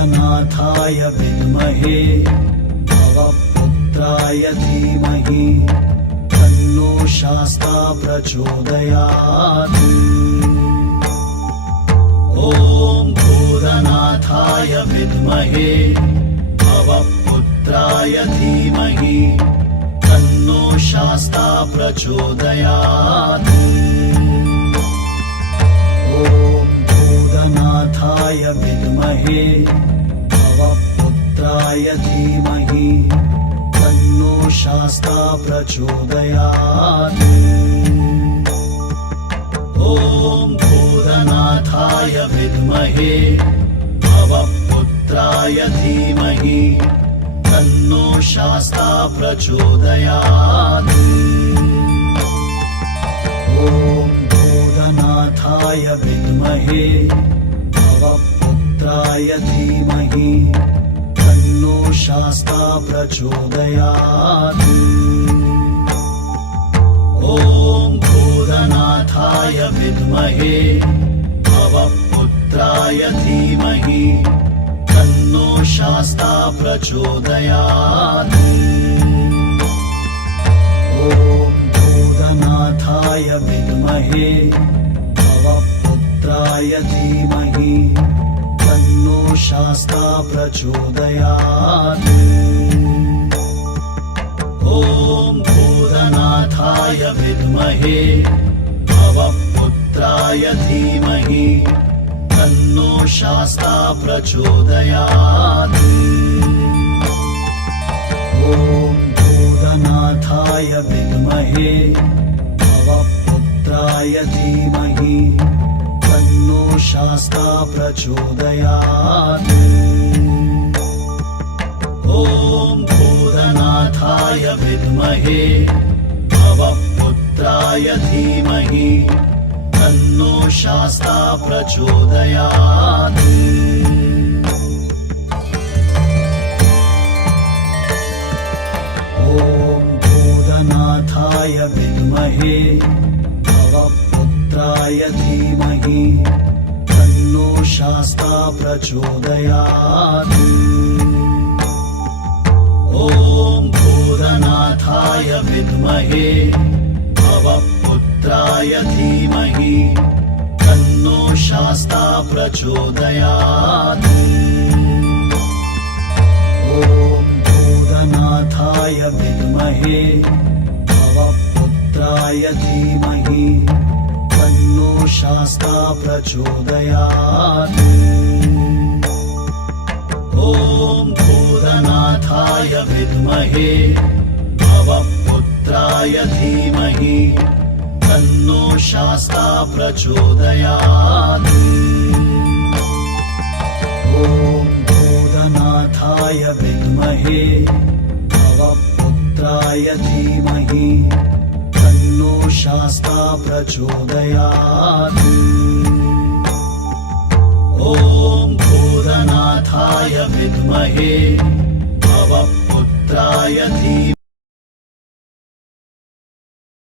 भूतनाथाय विद्महे भवपुत्राय धीमहि तन्नो शास्ता प्रचोदयात्। ॐ भूतनाथाय विद्महे भवपुत्राय धीमहि तन्नो शास्ता प्रचोदयात्। ॐ भूतनाथाय विद्महे भवपुत्राय धीमहि तन्नो शास्ता प्रचोदयात्। ॐ भूतनाथाय विद्महे भवपुत्राय धीमहि तन्नो शास्ता प्रचोदयात्। ॐ भूतनाथाय विद्महे भवपुत्राय धीमहि तन्नो शास्ता प्रचोदयात्। ॐ भूतनाथाय विद्महे भवपुत्राय धीमहि तन्नो शास्ता प्रचोदयात्। ॐ भूतनाथाय विद्महे भवपुत्राय धीमहि तन्नो शास्ता प्रचोदयात्। ॐ भूतनाथाय विद्महे भवपुत्राय धीमहि तन्नो शास्ता प्रचोदयात्। ॐ भूतनाथाय विद्महे भवपुत्राय धीमहि तन्नो शास्ता प्रचोदयात्। ॐ भूतनाथाय विद्महे भवपुत्राय धीमहि तन्नो शास्ता प्रचोदयात्। ॐ भूतनाथाय विद्महे भवपुत्राय धीमहि तन्नो शास्ता प्रचोदयात्। ॐ भूतनाथाय विद्महे भवपुत्राय धीमहि तन्नो शास्ता प्रचोदयात्। ॐ भूतनाथाय विद्महे भवपुत्राय धीमहि तन्नो शास्ता प्रचोदयात्। ॐ भूतनाथाय विद्महे भवपुत्राय धीमहि तन्नो शास्ता प्रचोदयात्। ॐ भूतनाथाय विद्महे भवपुत्राय धीमहि तन्नो शास्ता प्रचोदयात्। ॐ भूतनाथाय विद्महे भवपुत्राय